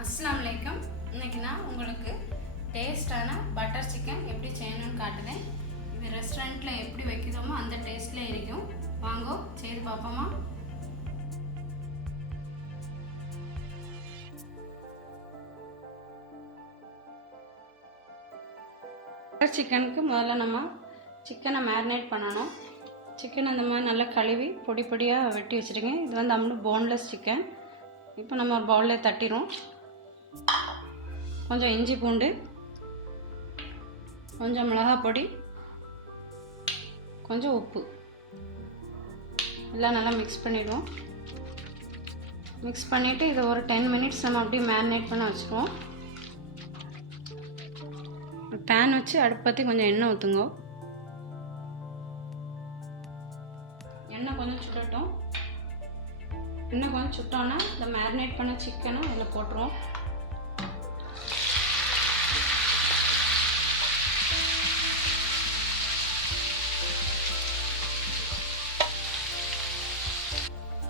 அஸ்ஸலாமு அலைக்கும். இன்னைக்கு நான் உங்களுக்கு டேஸ்டான பட்டர் சிக்கன் எப்படி செய்யணும்னு காட்டுறேன். இது ரெஸ்டாரண்ட்டில் எப்படி வைக்கிறோமோ அந்த டேஸ்ட்ல இருக்கும். வாங்கோ செய்து பார்ப்போமா. பட்டர் சிக்கனுக்கு முதல்ல நம்ம சிக்கனை மேரினேட் பண்ணணும். சிக்கன் அந்த மாதிரி நல்லா கழுவி பொடி பொடியாக வெட்டி வச்சுருக்கேன். இது வந்து போன்லெஸ் சிக்கன். இப்போ நம்ம ஒரு பவுலில் தட்டிடுவோம். கொஞ்சம் இஞ்சி பூண்டு, கொஞ்சம் மிளகாய் பொடி, கொஞ்சம் உப்பு எல்லாம் நல்லா மிக்ஸ் பண்ணிவிடுவோம். மிக்ஸ் பண்ணிவிட்டு இதை ஒரு 10 மினிட்ஸ் நம்ம அப்படியே மேரினேட் பண்ண வச்சுருவோம். பேன் வச்சு அடுப்பு பற்றி கொஞ்சம் எண்ணெய் ஊற்றுங்க. எண்ணெய் கொஞ்சம் சுடட்டும். எண்ணெய் கொஞ்சம் சுட்டோன்னா இந்த மேரினேட் பண்ண சிக்கனை அதில் போட்டுருவோம்.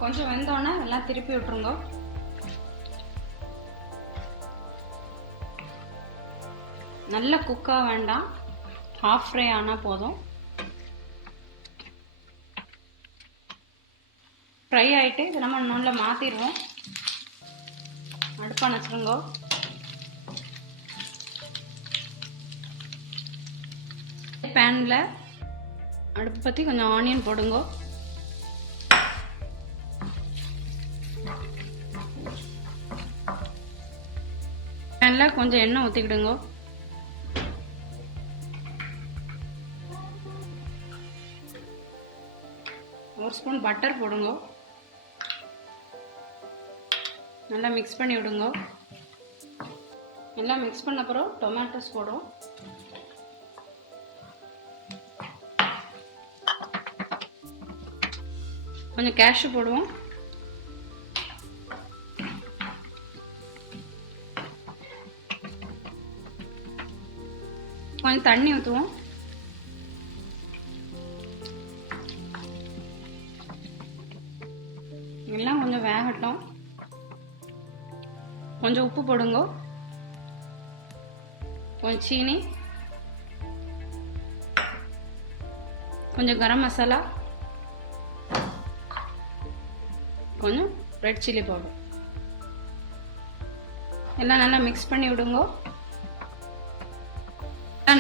கொஞ்சம் வெந்தோடனே எல்லாம் திருப்பி விட்டுருங்க. நல்லா குக்காக வேண்டாம், ஹாஃப் ஃப்ரை ஆனால் போதும். ஃப்ரை ஆகிட்டு இதை நம்ம நூலில் மாற்றிடுவோம். அடுப்பை அணைச்சிருங்க. பேனில் அடுப்பு பற்றி கொஞ்சம் ஆனியன் போடுங்க. பேனில் கொஞ்சம் எண்ணெய் ஊற்றிக்கிடுங்க. ஒரு ஸ்பூன் பட்டர் போடுங்க. நல்லா மிக்ஸ் பண்ணி விடுங்க. நல்லா மிக்ஸ் பண்ண அப்புறம் டொமேட்டோஸ் போடுவோம். கொஞ்சம் கேஷ்யூ போடுவோம். கொஞ்சம் தண்ணி ஊற்றுவோம். எல்லாம் கொஞ்சம் வேகட்டும். கொஞ்சம் உப்பு போடுங்க. கொஞ்சம் சீனி, கொஞ்சம் கரம் மசாலா, கொஞ்சம் ரெட் சில்லி பவுடர் எல்லாம் நல்லா மிக்ஸ் பண்ணி விடுங்க.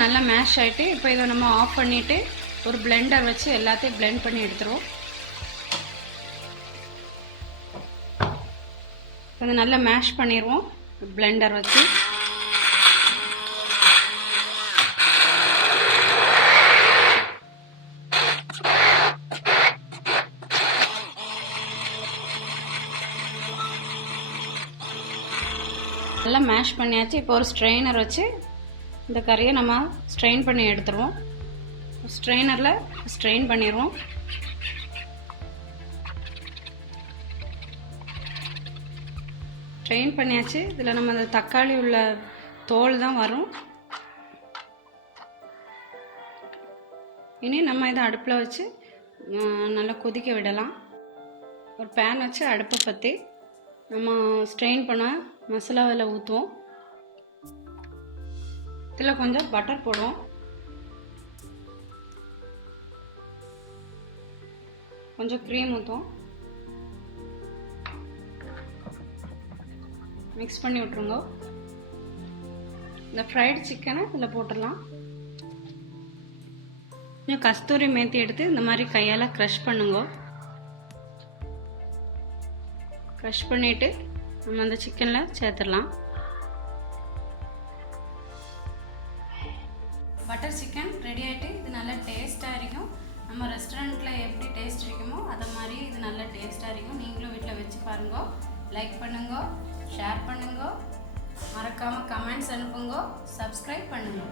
நல்லா மேஷ் ஆகிட்டு இப்போ இதை நம்ம ஆஃப் பண்ணிவிட்டு ஒரு பிளெண்டர் வச்சு எல்லாத்தையும் பிளெண்ட் பண்ணி எடுத்துருவோம். இதை நல்லா மேஷ் பண்ணிடுவோம் பிளெண்டர் வச்சு. நல்லா மேஷ் பண்ணியாச்சு. இப்போ ஒரு ஸ்ட்ரெயினர் வச்சு இந்த கறியை நம்ம ஸ்ட்ரெயின் பண்ணி எடுத்துருவோம். ஸ்ட்ரெயினரில் ஸ்ட்ரெயின் பண்ணிடுவோம். ஸ்ட்ரெயின் பண்ணியாச்சு. இதில் நம்ம அந்த தக்காளி உள்ள தோல் தான் வரும். இனி நம்ம இதை அடுப்பில் வச்சு நல்லா கொதிக்க விடலாம். ஒரு பேன் வச்சு அடுப்பை பற்றி நம்ம ஸ்ட்ரெயின் பண்ண மசாலாவில் ஊற்றுவோம். இதில் கொஞ்சம் பட்டர் போடுவோம். கொஞ்சம் க்ரீம் ஊற்றுவோம். மிக்ஸ் பண்ணி விட்டுருங்க. இந்த ஃப்ரைடு சிக்கனை இதில் போட்டுடலாம். கொஞ்சம் கஸ்தூரி மேத்தி எடுத்து இந்த மாதிரி கையால் க்ரஷ் பண்ணுங்க. க்ரஷ் பண்ணிவிட்டு நம்ம அந்த சிக்கனில் சேர்த்துடலாம். பட்டர் சிக்கன் ரெடி ஆகிட்டு. இது நல்ல டேஸ்ட்டாக இருக்கும். நம்ம ரெஸ்டாரண்ட்டில் எப்படி டேஸ்ட் இருக்குமோ அதை மாதிரி இது நல்ல டேஸ்ட்டாக இருக்கும். நீங்களும் வீட்டில் வச்சு பாருங்க. லைக் பண்ணுங்க, ஷேர் பண்ணுங்க, மறக்காமல் கமெண்ட்ஸ் அனுப்புங்க, சப்ஸ்கிரைப் பண்ணுங்க.